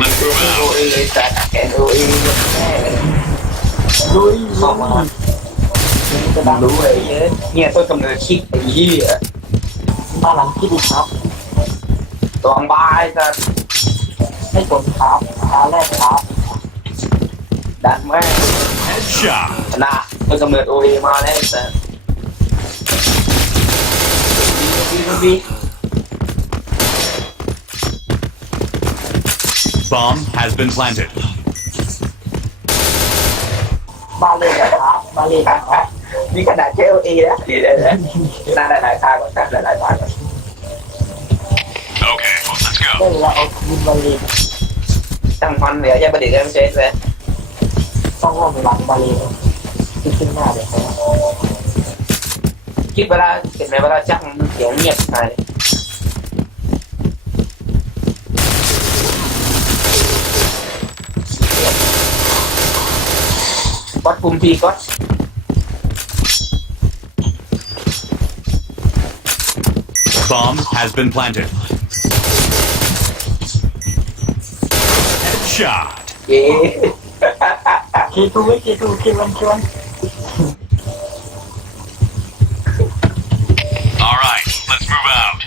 Let's move โอ out. เอจัดแอนโอเอแม่ลุยเข้ามาจะดังรู้เหี้ยเนี่ยต้นกำเนิดคิดไอ้เหี้ยมานหลังคิดอีครับตัวบายจะไม่กดครับขาแรกครับดันแม่ง Headshot. นะต้นกำเนิดโอเอมาแล้วแต่บีบี Bomb has been planted. บาเล่ครับบาเล่ครับนี่ขนาดแค่โอเอนะดีเลยนะน่าได้หลายทางก่อนน่าได้หลายทางก่อน Okay, let's go. ได้แล้วเอาคืนบาเล่ตั้งมันเหลือแค่ประเดี๋ยวเจ๊เลยต้องว่าหลังบาเล่ที่ขึ้นหน้าเลยครับคิดเวลาเห็นไหมเวลาจ้างเสียงเงียบไปกดปุ่ มทีกด Bomb has been planted. Headshot. เย้คิดดูไม่คิดดูคิดวันคิดวัน All right, let's move out.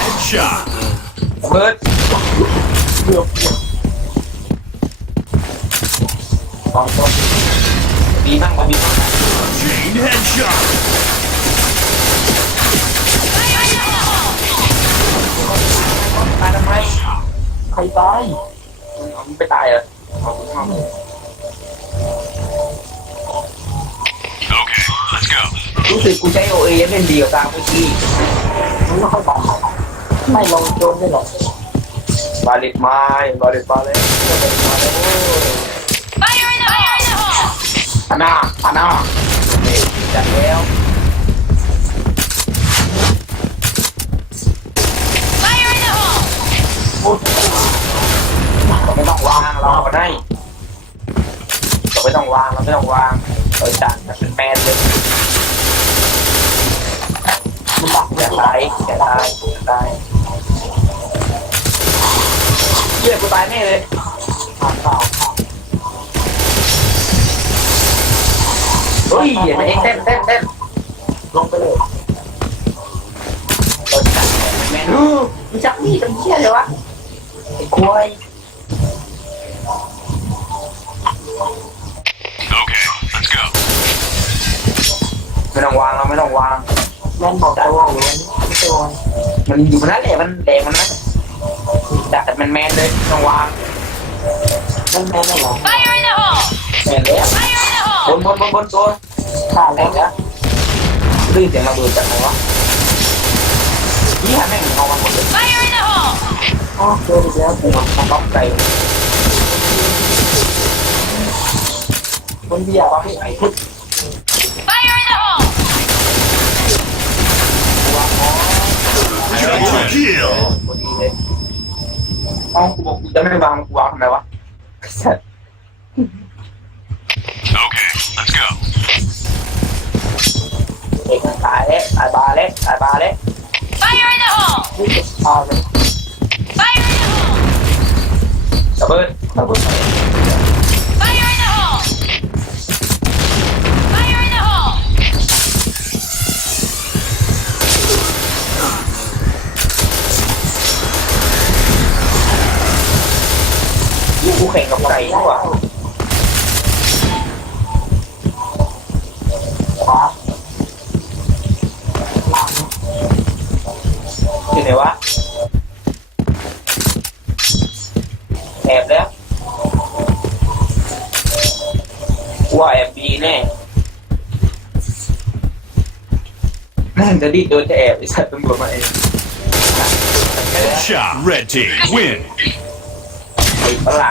Headshot. เบิร์ดเกือบเกือบสองตัวมีบ้างมีบ้าง Chain headshot. ตายทำไมใครตายเอาไม่ตายเหรอเอาเอา Okay, let's go. รู้สึกกูใช้โอเอยังเล่นดีกว่าตามเมื่อกี้มึงไม่ค่อยตาย ไม่ลงโจนได้หรอกบาลิตมาบาลิตมาเลยบาลิตมาเลย Fire in the hole! อานาอานาจัดแล้ว Fire in the hole! โอ้ยเราไม่ต้องวางเราเอาได้เราไม่ต้องวางเราไม่ต้องวางเราจัดแบบเป็นแมนเลยมันดักอย่าตายอย่าตายอย่าตาย เยี่ยกูตายแน่เลยผ่านเปล่าเฮ้ยอย่าเองเต้นเต้นเต้นลงไปเลยเราจัดแบบแมนอู้มึงจับนี่ทำเชี่ยเลยวะไอ้ควาย Okay, let's go. ไม่ต้องวางเราไม่ต้องวางแม่นบอกตัวเลยไม่ตัวมันอยู่บนนั้นแหละมันแดงมันนะ จัดแต่มันแมนเลยไม่ต้องวางแม่นแม่นไม่หรอ Fire in the hole! แมนแล้ว Fire in the บ hole! นบนบนบนตัวขาดแรแล้วงแล้วได้ยินเสียงระเบิดจากไหนวะนี่ฮะแม่งเอามาหมดเลย Fire in the hole! อ๋อเจออีกแล้วกูมันต้องใส่คนเดียวพี่ไอ้พุทธ Fire in the hole! Triple kill. พอดีเลย เอ้ากูบอกกูจะไม่วางกูวางทำไมวะสัตว์ Okay, let's go. เอกมันตายแล้วตายบาแล้วตายบาแล้ว Fire in the hole! นี่จะพาเลย Fire in the hole! ระเบิดระเบิด กูแข่งกับไก่ดีกว่าอยู่ไหนวะแอบแล้วกูว่าแอบดีแน่จะดีโดนจะแอบไอ้สัตว์ตำรวจมาเอง Headshot. Red team win. ติปะล่ะ